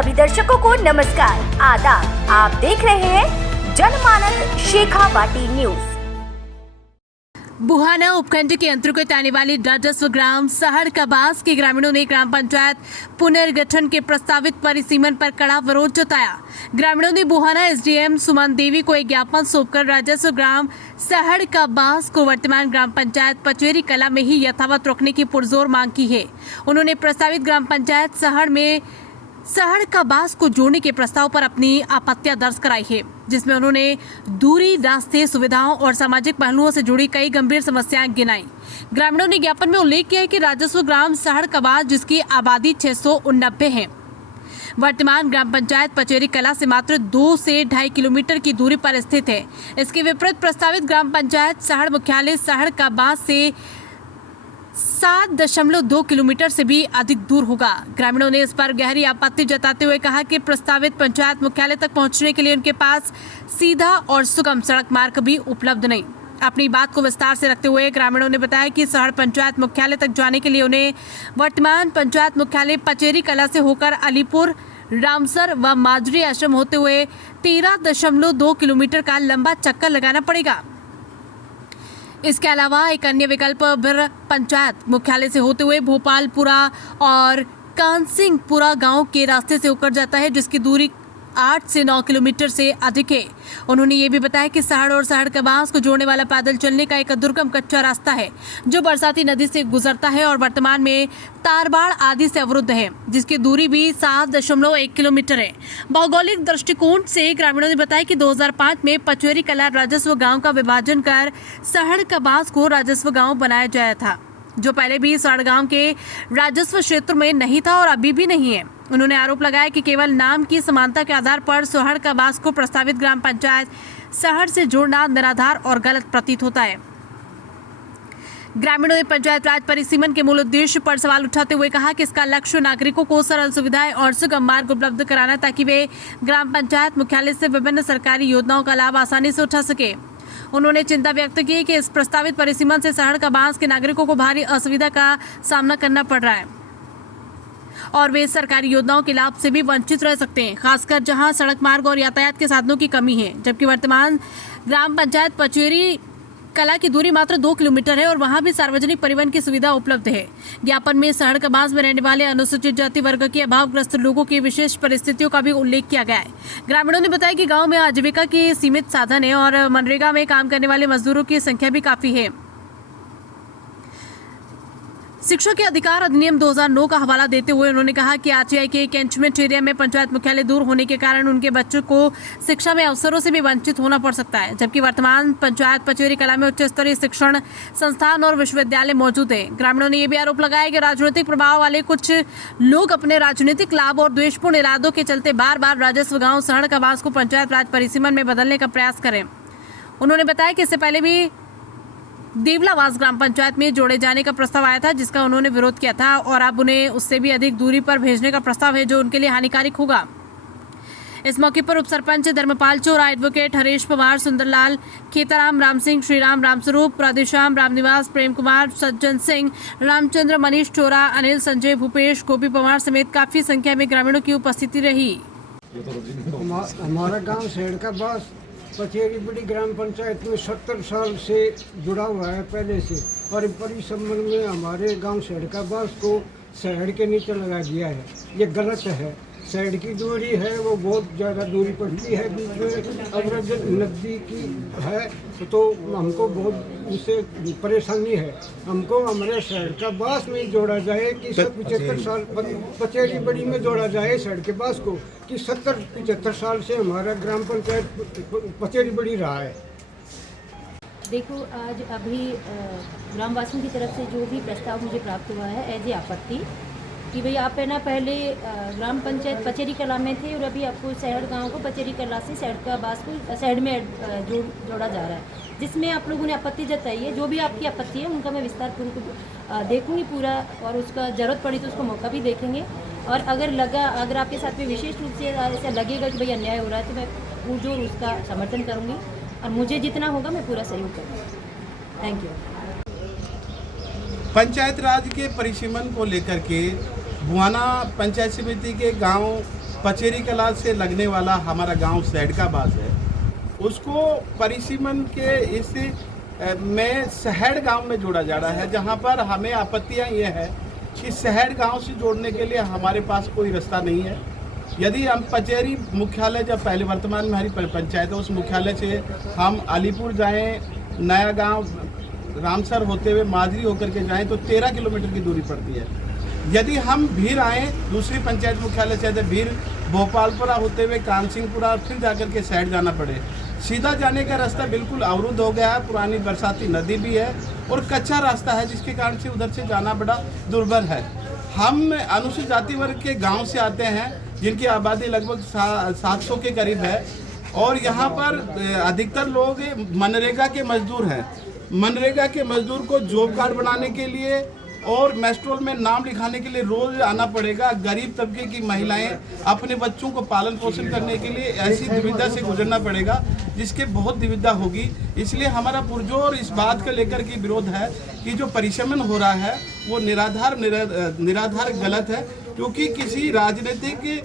सभी दर्शकों को नमस्कार, आदाब। आप देख रहे हैं जनमानस शेखावाटी न्यूज। बुहाना उपखंड के अंतर्गत आने वाली राजस्व ग्राम सहड़ कबास के ग्रामीणों ने ग्राम पंचायत पुनर्गठन के प्रस्तावित परिसीमन पर कड़ा विरोध जताया। ग्रामीणों ने बुहाना एसडीएम सुमन देवी को एक ज्ञापन सौंपकर राजस्व ग्राम सहड़ कबास को वर्तमान ग्राम पंचायत पचेरी कला में ही यथावत रखने की पुरजोर मांग की है। उन्होंने प्रस्तावित ग्राम पंचायत सहड़ में सहड़ कबास को जोड़ने के प्रस्ताव पर अपनी आपत्तियां दर्ज कराई है, जिसमें उन्होंने दूरी, रास्ते, सुविधाओं और सामाजिक पहलुओं से जुड़ी कई गंभीर समस्याएं गिनाई। ग्रामीणों ने ज्ञापन में उल्लेख किया है कि राजस्व ग्राम सहड़ कबास, जिसकी आबादी 689 है, वर्तमान ग्राम पंचायत पचेरी कला से मात्र 2 से 2.5 किलोमीटर की दूरी पर स्थित है। इसके विपरीत प्रस्तावित ग्राम पंचायत सहड़ मुख्यालय सहड़ कबास से 7.2 किलोमीटर से भी अधिक दूर होगा। ग्रामीणों ने इस पर गहरी आपत्ति जताते हुए कहा कि प्रस्तावित पंचायत मुख्यालय तक पहुंचने के लिए उनके पास सीधा और सुगम सड़क मार्ग भी उपलब्ध नहीं। अपनी बात को विस्तार से रखते हुए ग्रामीणों ने बताया कि सहड़ पंचायत मुख्यालय तक जाने के लिए उन्हें वर्तमान पंचायत मुख्यालय पचेरी कला से होकर अलीपुर, रामसर व माजरी आश्रम होते हुए 13.2 किलोमीटर का लंबा चक्कर लगाना पड़ेगा। इसके अलावा एक अन्य विकल्प बिर पंचायत मुख्यालय से होते हुए भोपालपुरा और कानसिंहपुरा गांव के रास्ते से होकर जाता है, जिसकी दूरी 8 से 9 किलोमीटर से अधिक है। उन्होंने ये भी बताया कि सहड़ और सहड़ कबास को जोड़ने वाला पैदल चलने का एक दुर्गम कच्चा रास्ता है, जो बरसाती नदी से गुजरता है और वर्तमान में तारबाड़ आदि से अवरुद्ध है, जिसकी दूरी भी 7.1 किलोमीटर है। भौगोलिक दृष्टिकोण से ग्रामीणों ने बताया कि 2005 में पचेरी कला राजस्व गांव का विभाजन कर सहड़ कबास को राजस्व गांव बनाया गया था, जो पहले भी सहड़ गांव के राजस्व क्षेत्र में नहीं था और अभी भी नहीं है। उन्होंने आरोप लगाया कि केवल नाम की समानता के आधार पर सहड़ कबास को प्रस्तावित ग्राम पंचायत सहड़ से जोड़ना निराधार और गलत प्रतीत होता है। ग्रामीणों ने पंचायत राज परिसीमन के मूल उद्देश्य पर सवाल उठाते हुए कहा कि इसका लक्ष्य नागरिकों को सरल सुविधाएं और सुगम मार्ग उपलब्ध कराना, ताकि वे ग्राम पंचायत मुख्यालय से विभिन्न सरकारी योजनाओं का लाभ आसानी से उठा सके। उन्होंने चिंता व्यक्त की कि इस प्रस्तावित परिसीमन से सहड़ कबास के नागरिकों को भारी असुविधा का सामना करना पड़ रहा है और वे सरकारी योजनाओं के लाभ से भी वंचित रह सकते हैं, खासकर जहां सड़क मार्ग और यातायात के साधनों की कमी है। जबकि वर्तमान ग्राम पंचायत पचेरी कला की दूरी मात्र 2 किलोमीटर है और वहां भी सार्वजनिक परिवहन की सुविधा उपलब्ध है। ज्ञापन में सहड़ कबास में रहने वाले अनुसूचित जाति वर्ग के अभावग्रस्त लोगों की विशेष परिस्थितियों का भी उल्लेख किया गया है। ग्रामीणों ने बताया कि गांव में आजीविका के सीमित साधन है और मनरेगा में काम करने वाले मजदूरों की संख्या भी काफी है। शिक्षा के अधिकार अधिनियम 2009 का हवाला देते हुए उन्होंने कहा कि आरटीआई के कैंचमेंट एरिया में पंचायत मुख्यालय दूर होने के कारण उनके बच्चों को शिक्षा में अवसरों से भी वंचित होना पड़ सकता है, जबकि वर्तमान पंचायत पचेरी कला में उच्च स्तरीय शिक्षण संस्थान और विश्वविद्यालय मौजूद है। ग्रामीणों ने यह भी आरोप लगाया कि राजनीतिक प्रभाव वाले कुछ लोग अपने राजनीतिक लाभ और द्वेषपूर्ण इरादों के चलते बार बार राजस्व गांव सहड़ कबास को पंचायत राज परिसीमन में बदलने का प्रयास करें। उन्होंने बताया कि इससे पहले भी देवलावास ग्राम पंचायत में जोड़े जाने का प्रस्ताव आया था, जिसका उन्होंने विरोध किया था और अब उन्हें उससे भी अधिक दूरी पर भेजने का प्रस्ताव है, जो उनके लिए हानिकारक होगा। इस मौके पर उप सरपंच धर्मपाल चोरा, एडवोकेट हरीश पवार, सुंदरलाल खेताराम, राम सिंह, श्रीराम, रामस्वरूप, राधेश्याम, रामनिवास, प्रेम कुमार, सज्जन सिंह, रामचंद्र, मनीष चोरा, अनिल, संजय, भूपेश, गोपी पवार समेत काफी संख्या में ग्रामीणों की उपस्थिति रही। हमारा गाँव सहड़ कबास पचेरी बड़ी ग्राम पंचायत में 70 साल से जुड़ा हुआ है पहले से, और बड़ी संबंध में हमारे गांव सहड़ कबास को सहड़ के नीचे लगा दिया है। ये गलत है। सहड़ की दूरी है वो बहुत ज़्यादा दूरी पड़ती है, बीच में अवरज नदी की है, तो हमको बहुत उससे परेशानी है। हमको हमारे सहड़ कबास में जोड़ा जाए कि 75 साल पचेरी बड़ी में जोड़ा जाए सहड़ कबास को, कि 70-75 साल से हमारा ग्राम पंचायत पचेरी बड़ी रहा है। देखो, आज अभी ग्रामवासियों की तरफ से जो भी प्रस्ताव मुझे प्राप्त हुआ है एज ए आपत्ति, कि भाई आप है ना पहले ग्राम पंचायत पचेरी कला में थे और अभी आपको सहड़ गांव को पचेरी कला से सहड़ कबास को सहड़ में जोड़ा जा रहा है, जिसमें आप लोगों ने आपत्ति जताई है। जो भी आपकी आपत्ति है उनका मैं विस्तार पूर्वक देखूंगी पूरा, और उसका ज़रूरत पड़ी तो उसको मौका भी देखेंगे। और अगर आपके साथ में विशेष रूप से ऐसा लगेगा कि भाई अन्याय हो रहा है, तो मैं पुरजोर उसका समर्थन करूँगी और मुझे जितना होगा मैं पूरा सहयोग करूँगी। Thank you. पंचायत राज के परिसीमन को लेकर के बुहाना पंचायत समिति के गांव पचेरी कला से लगने वाला हमारा गांव सैडकाबाज है, उसको परिसीमन के इस में सहड़ गांव में जोड़ा जा रहा है, जहां पर हमें आपत्तियां ये है कि सहड़ गांव से जोड़ने के लिए हमारे पास कोई रास्ता नहीं है। यदि हम पचेरी मुख्यालय, जब पहले वर्तमान में हमारी पंचायत है, उस मुख्यालय से हम अलीपुर जाएं, नया गांव, रामसर होते हुए माजरी होकर के जाएं तो 13 किलोमीटर की दूरी पड़ती है। यदि हम भीर आएँ, दूसरी पंचायत मुख्यालय से भीर भोपालपुरा होते हुए कानसिंहपुरा, फिर जाकर के साइड जाना पड़े, सीधा जाने का रास्ता बिल्कुल अवरुद्ध हो गया है। पुरानी बरसाती नदी भी है और कच्चा रास्ता है, जिसके कारण से उधर से जाना बड़ा दुर्भर है। हम अनुसूचित जाति वर्ग के गांव से आते हैं, जिनकी आबादी लगभग 700 के करीब है, और यहाँ पर अधिकतर लोग मनरेगा के मजदूर हैं। मनरेगा के मजदूर को जॉब कार्ड बनाने के लिए और मेस्ट्रोल में नाम लिखाने के लिए रोज आना पड़ेगा। गरीब तबके की महिलाएं अपने बच्चों को पालन पोषण करने के लिए ऐसी दुविधा से गुजरना पड़ेगा, जिसके बहुत दुविधा होगी। इसलिए हमारा पुरजोर इस बात को लेकर के विरोध है कि जो परिशमन हो रहा है वो निराधार गलत है, क्योंकि किसी राजनीतिक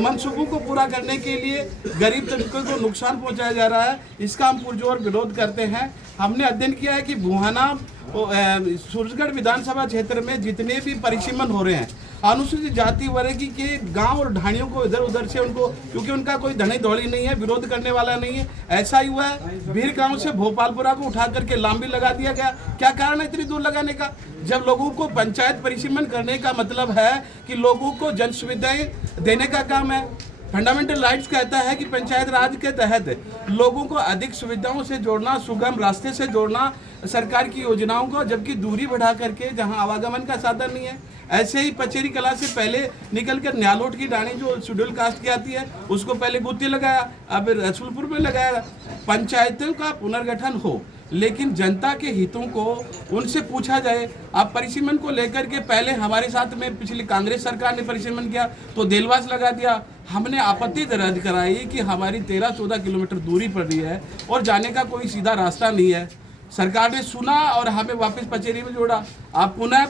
मंसूबों को पूरा करने के लिए गरीब तबके को नुकसान पहुंचाया जा रहा है। इसका हम पुरजोर विरोध करते हैं। हमने अध्ययन किया है कि बुहाना सूरजगढ़ विधानसभा क्षेत्र में जितने भी परिसीमन हो रहे हैं, अनुसूचित जाति वर्ग के गांव और ढाणियों को इधर उधर से उनको, क्योंकि उनका कोई धनी दौड़ी नहीं है, विरोध करने वाला नहीं है। ऐसा ही हुआ है, भीर गांव से भोपालपुरा को उठा करके लांबी लगा दिया गया। क्या कारण है इतनी दूर लगाने का? जब लोगों को पंचायत परिसीमन करने का मतलब है कि लोगों को जन सुविधाएं देने का काम है। फंडामेंटल राइट्स कहता है कि पंचायत राज के तहत लोगों को अधिक सुविधाओं से जोड़ना, सुगम रास्ते से जोड़ना सरकार की योजनाओं को, जबकि दूरी बढ़ा करके जहां आवागमन का साधन नहीं है। ऐसे ही पचेरी कला से पहले निकलकर न्यालोट की रानी जो शेड्यूल कास्ट की आती है, उसको पहले गुत्ती लगाया, अब रसूलपुर में लगाया। पंचायतों का पुनर्गठन हो, लेकिन जनता के हितों को उनसे पूछा जाए। आप परिसीमन को लेकर के पहले हमारे साथ में पिछली कांग्रेस सरकार ने परिसीमन किया तो देलवास लगा दिया। हमने आपत्ति दर्ज कराई कि हमारी 13-14 किलोमीटर दूरी पड़ रही है और जाने का कोई सीधा रास्ता नहीं है। सरकार ने सुना और हमें वापस पचेरी में जोड़ा। अब पुनः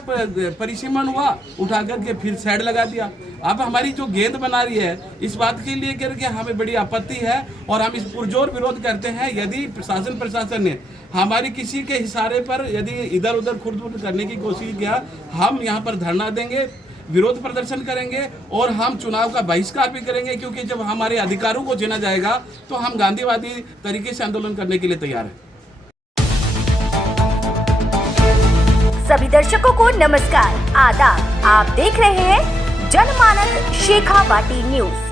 परिसीमन हुआ, उठा करके फिर साइड लगा दिया। अब हमारी जो गेंद बना रही है, इस बात के लिए करके हमें बड़ी आपत्ति है और हम इस पुरजोर विरोध करते हैं। यदि प्रशासन ने हमारी किसी के इशारे पर यदि इधर उधर खुर्द करने की कोशिश किया, हम यहाँ पर धरना देंगे, विरोध प्रदर्शन करेंगे और हम चुनाव का बहिष्कार भी करेंगे, क्योंकि जब हमारे अधिकारों को छीना जाएगा तो हम गांधीवादी तरीके से आंदोलन करने के लिए तैयार हैं। सभी दर्शकों को नमस्कार, आदाब। आप देख रहे हैं जनमानस शेखावाटी न्यूज।